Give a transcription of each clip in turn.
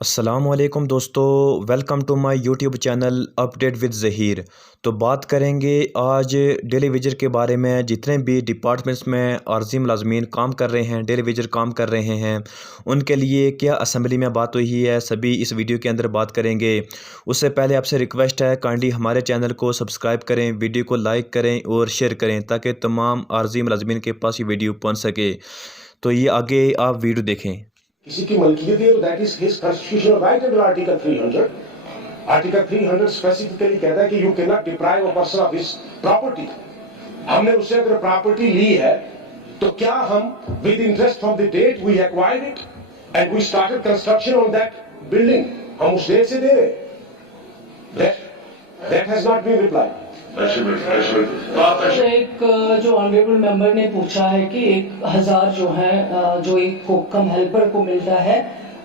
अस्सलामुअलैकुम दोस्तों, welcome to my YouTube channel update with Zaheer. तो बात करेंगे आज डेली वेजर के बारे में। जितने भी डिपार्टमेंट्स में आर्जी मुलाजमीन काम कर रहे हैं, डेली वेजर काम कर रहे हैं, उनके लिए क्या असम्बली में बात हुई है, सभी इस वीडियो के अंदर बात करेंगे। उससे पहले आपसे रिक्वेस्ट है, काइंडली हमारे चैनल को सब्सक्राइब करें, वीडियो को लाइक करें और शेयर करें ताकि तमाम आर्जी मुलाजमीन के पास ये वीडियो पहुँच सके। तो ये आगे आप वीडियो देखें। किसी की मलकियत है तो that is his constitutional right under article 300। Article 300 specifically कहता है कि you can not deprive a person of his property. हमने उससे अगर प्रॉपर्टी ली है तो क्या हम with interest from the date we acquired it and we started construction on that building, हम उस डेट से दे रहे? That has not been replied. एक जो ऑनरेबल मेंबर ने पूछा है कि 1000 जो है जो एक कम हेल्पर को मिलता है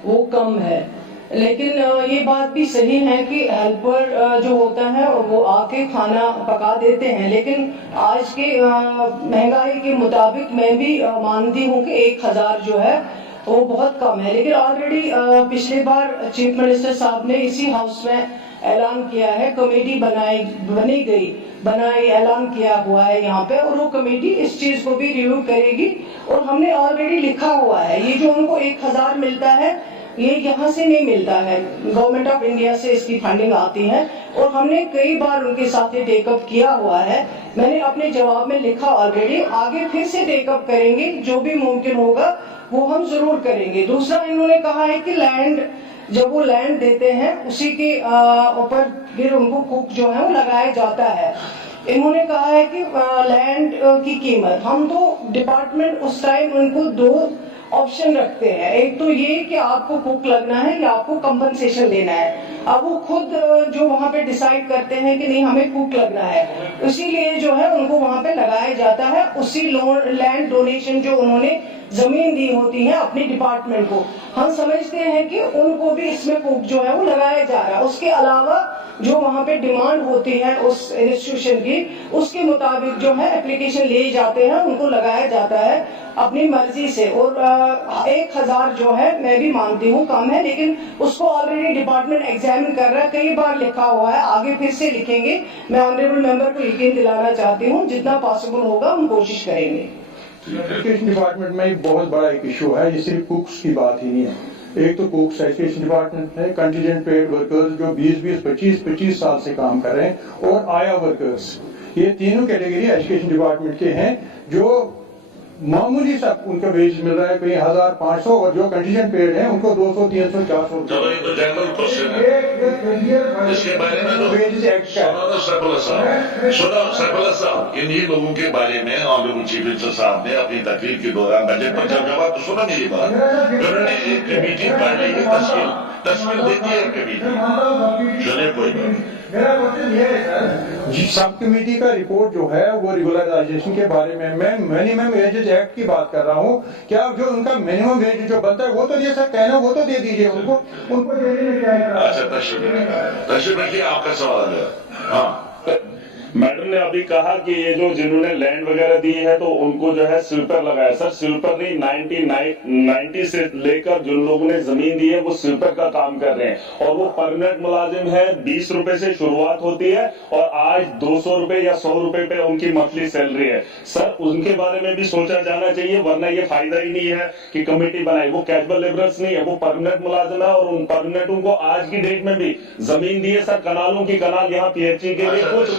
वो कम है, लेकिन ये बात भी सही है कि हेल्पर जो होता है वो आके खाना पका देते हैं, लेकिन आज के महंगाई के मुताबिक मैं भी मानती हूँ कि 1000 जो है वो बहुत कम है। लेकिन ऑलरेडी पिछले बार चीफ मिनिस्टर साहब ने इसी हाउस में ऐलान किया है, कमेटी बनाई ऐलान किया हुआ है यहाँ पे, और वो कमेटी इस चीज को भी रिव्यू करेगी। और हमने ऑलरेडी लिखा हुआ है ये जो उनको 1000 मिलता है ये यहाँ से नहीं मिलता है, गवर्नमेंट ऑफ इंडिया से इसकी फंडिंग आती है, और हमने कई बार उनके साथ ये टेकअप किया हुआ है। मैंने अपने जवाब में लिखा ऑलरेडी, आगे फिर से टेकअप करेंगे, जो भी मुमकिन होगा वो हम जरूर करेंगे। दूसरा इन्होंने कहा है कि लैंड, जब वो लैंड देते हैं उसी के ऊपर फिर उनको कुक जो है वो लगाया जाता है। इन्होंने कहा है कि लैंड की कीमत, हम तो डिपार्टमेंट उस टाइम उनको 2 ऑप्शन रखते हैं, एक तो ये कि आपको कुक लगना है या आपको कंपनसेशन लेना है। अब वो खुद जो वहाँ पे डिसाइड करते हैं कि नहीं हमें कुक लगना है, इसीलिए जो है उनको वहाँ पे लगाया जाता है। उसी लैंड डोनेशन जो उन्होंने जमीन दी होती है अपनी डिपार्टमेंट को, हम समझते हैं कि उनको भी इसमें कुक जो है वो लगाया जा रहा है। उसके अलावा जो वहाँ पे डिमांड होती है उस इंस्टीट्यूशन की, उसके मुताबिक जो है एप्लीकेशन ले जाते हैं, उनको लगाया जाता है अपनी मर्जी से। और 1000 जो है मैं भी मानती हूँ कम है, लेकिन उसको ऑलरेडी डिपार्टमेंट एग्जामिन कर रहा है, कई बार लिखा हुआ है, आगे फिर से लिखेंगे। मैं ऑनरेबल मेंबर को यकीन दिलाना चाहती हूँ जितना पॉसिबल होगा हम कोशिश करेंगे। एजुकेशन डिपार्टमेंट में एक बहुत बड़ा एक इशू है, ये सिर्फ कुक्स की बात ही नहीं है। एक तो कुक्स एजुकेशन डिपार्टमेंट है, कंटीजेंट पेड वर्कर्स जो 20-20, 25-25 साल से काम कर रहे हैं, और आया वर्कर्स, ये तीनों कैटेगरी एजुकेशन डिपार्टमेंट के हैं जो मामूली सा उनका वेज मिल रहा है, कहीं 1500, और जो कंटीजेंट पेड है उनको 200, 300, 400। चलो ये तो जनरल क्वेश्चन है, इसके बारे में तो सैफुल्लाह साहब, इन्हीं लोगों के बारे में ऑनरेबल चीफ मिनिस्टर साहब ने अपनी तकरीर के दौरान बजट पर जब जवाब तो सुना मेरी बात, उन्होंने एक कमेटी करने की तस्वीर देती है कमेटी, चले कोई बात। मेरा क्वेश्चन ये है सर, सब कमेटी का रिपोर्ट जो है वो रेगुलराइजेशन के बारे में, मैं मिनिमम वेजेज एक्ट की बात कर रहा हूँ, क्या जो उनका मिनिमम वेज जो बनता है वो तो दे सकते हैं ना, वो तो दे दीजिए उनको देने में क्या है। अच्छा तशरीफ रखिए, आपका सवाल है। हाँ मैडम ने अभी कहा कि ये जो जिन्होंने लैंड वगैरह दी है तो उनको जो है स्वीपर लगाया। सर स्वीपर नहीं, 90 से लेकर जिन लोगों ने जमीन दी है वो स्वीपर का काम कर रहे हैं, और वो परमानेंट मुलाजिम है। 20 रुपए से शुरुआत होती है और आज 200 रुपए या 100 रुपए पे उनकी मंथली सैलरी है। सर उनके बारे में भी सोचा जाना चाहिए, वरना ये फायदा ही नहीं है कि कमेटी बनाई। वो कैजुअल लेबरर्स नहीं है, वो परमानेंट मुलाजिम है, और उन परमानेंट को आज की डेट में भी जमीन दी है। सर कनालों की कनाल यहाँ पीएचई के लिए कुछ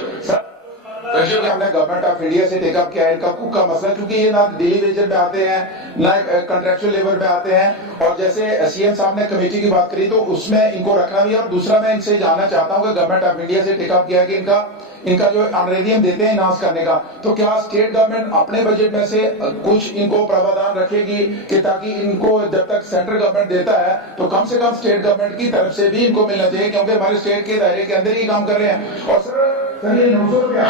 हमने गवर्नमेंट ऑफ इंडिया से टेकअप किया है इनका कुक का मसला, क्योंकि ये ना डेली वेजर में आते हैं ना कॉन्ट्रेक्चुअल लेबर में आते हैं। और जैसे सीएम साहब ने कमेटी की बात करी तो उसमें इनको रखना भी है। और दूसरा मैं इनसे जानना चाहता हूं कि गवर्नमेंट ऑफ इंडिया से टेकअप किया कि इनका जो ऑनरेरियम देते हैं इनाउंस करने का, तो क्या स्टेट गवर्नमेंट अपने बजट में से कुछ इनको प्रावधान रखेगी कि ताकि इनको जब तक सेंट्रल गवर्नमेंट देता है तो कम से कम स्टेट गवर्नमेंट की तरफ से भी इनको मिलना चाहिए, क्योंकि हमारे स्टेट के दायरे के अंदर ही काम कर रहे हैं। और सर ये 900 रुपया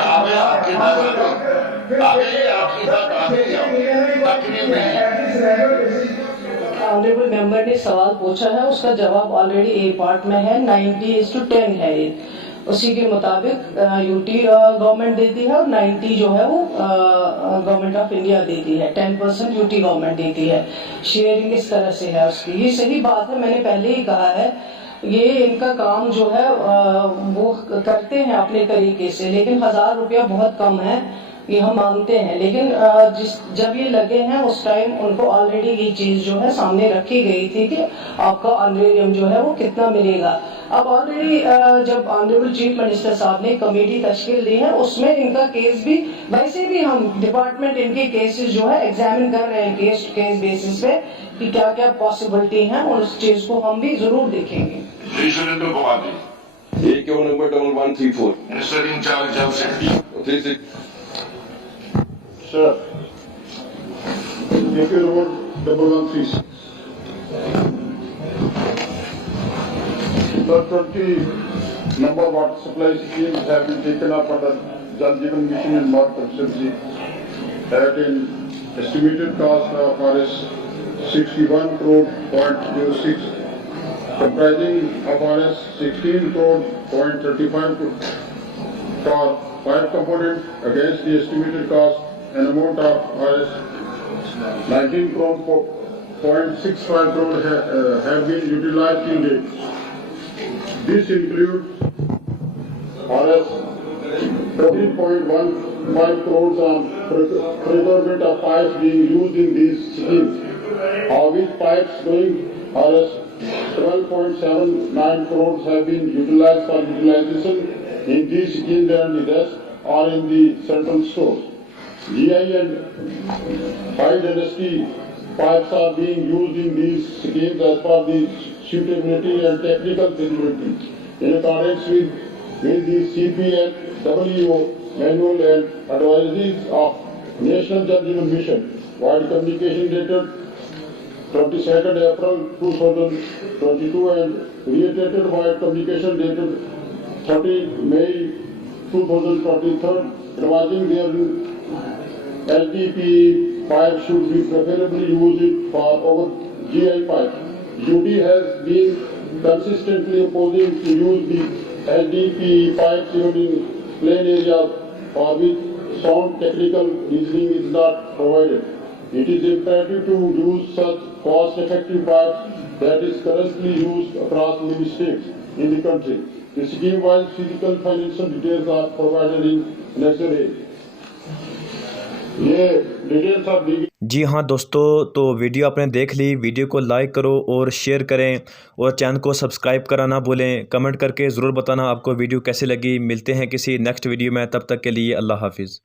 ऑनरेबल मेंबर ने सवाल पूछा है, उसका जवाब ऑलरेडी ए पार्ट में है, 90:10 है ये। उसी के मुताबिक यूटी गवर्नमेंट देती है और 90 जो है वो गवर्नमेंट ऑफ इंडिया देती है, 10% यूटी गवर्नमेंट देती है। शेयरिंग इस तरह से है उसकी। ये सही बात है, मैंने पहले ही कहा है, ये इनका काम जो है वो करते हैं अपने तरीके से, लेकिन 1000 रुपया बहुत कम है, ये हम मानते हैं। लेकिन जब ये लगे हैं उस टाइम उनको ऑलरेडी ये चीज जो है सामने रखी गई थी कि आपका ऑनरेरियम जो है वो कितना मिलेगा। अब ऑलरेडी जब ऑनरेबल चीफ मिनिस्टर साहब ने कमेटी तश्कील दी है, उसमें इनका केस भी, वैसे भी हम डिपार्टमेंट इनके केसेस जो है एग्जामिन कर रहे हैं केस टू केस बेसिस पे कि क्या क्या पॉसिबिलिटी है, और उस चीज को हम भी जरूर देखेंगे। Shri Surendra Kumar ji, AQ number 1134. Minister in charge जल secretary. 36. Sir, AQ number 1136. The 20 number water supply schemes have been taken up under Jal Jeevan Mission in North constituency at an estimated cost of Rs 61 crore.06, comprising of Rs 16 crore.35 for 5 components against the estimated cost, an amount of Rs 19 crore.65 crore have been utilized till date. This includes Rs 14.15 crores on procurement of pipes being used in these schemes, of which pipes going Rs 12.79 crores have been utilized for utilization in these schemes, and the rest are in the central stores. GI and high density pipes are being used in these schemes as per the suitability and technical feasibility in accordance with the CPNWO manual and advisories of National Jal Jeevan Mission. Wide communication dated 22nd April 2022 and reiterated wide communication dated 30 May 2023, advising their LDP pipe should be preferably used for over GI pipe. UT has been consistently opposing to use the LDP pipes even in plain areas for which sound technical reasoning is not provided. It is imperative to use such cost-effective pipes that is currently used across many states in the country. The scheme-wise physical financial details are provided in next day. ये details of जी हाँ दोस्तों, तो video आपने देख ली। Video को like करो और share करें और चैनल को सब्सक्राइब करना ना भूलें। कमेंट करके ज़रूर बताना आपको वीडियो कैसी लगी। मिलते हैं किसी नेक्स्ट वीडियो में, तब तक के लिए अल्लाह हाफिज़।